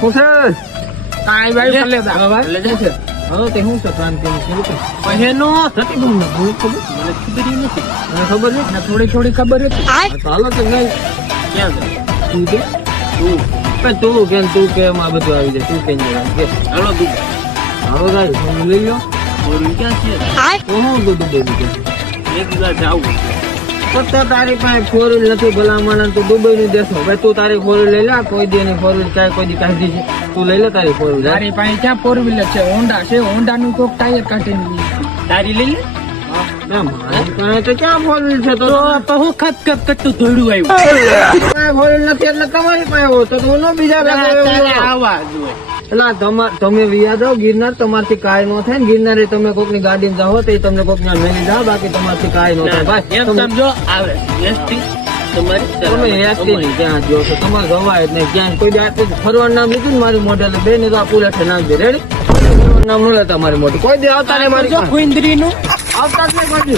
હું છે કાંઈ ભાઈ ભલે દા. ભાઈ શું છે હવે તે શું છે ક્રાંતિનું શરૂ કર પહેનો નથી બહુ ના ભૂલ ખબર મને ખબર ય નથી. મને ખબર છે મને થોડી ખબર હતી. તો હાલો તો નહીં ક્યાં જાય? તું કે તું. તું કે એમાં બધું આવી જાય તું કે હાલો તું. હાલો ગાઈ હું લઈ લો બોલું ક્યાં છે? તો હું બધું બધું એક વાર જાઉં. તો તારી પાસે ફોર વ્હીલ નથી ભલામણ તું દુબઈ નું દેશો ભાઈ તું તારી ફોર વ્હીલ લઈ લે કોઈ દી એની ફોર વ્હીલ ક્યાંય કોઈ દી કાઢી છે તું લઈ લે તારી ફોર વ્હીલ તારી પાસે ક્યાં ફોર વ્હીલર છે? હોન્ડા છે. હોન્ડા નું કોક ટાયર કાઢીને તારી લઈ લે. મારી પાસે તો ક્યાં ફોર વ્હીલ છે તો હું ખત કરતું ધોડું આવ્યું. ફોર વ્હીલ નથી એટલે તમારી પાસે હોય તો હું ન બીજા ભેગો આવા જોઈએ. એટલે તમે વિયા જાઓ ગિરનાર તમારથી કાંઈ ન થાય ને ગિરનારે તમે કોકની ગાડીમાં જાઓ તો એ તમને કોક ના મેલી જાઓ બાકી તમારથી કાંઈ ન થાય ભાઈ એમ સમજો આવે એસટી તમારી તમે એસટી ની ક્યાં જો છો તમારે જવાય જ નહીં ક્યાં કોઈ દી આટલું ફરવાનું નામ લીધું ને મારી મોઢે બે ને તો આ પુલેઠે નામ દે રેડી નામ ન લેતા મારી મોઢે કોઈ દી આવતા નહીં મારી પાસે. કુંદરી નું આવતા જ નહીં બાજુ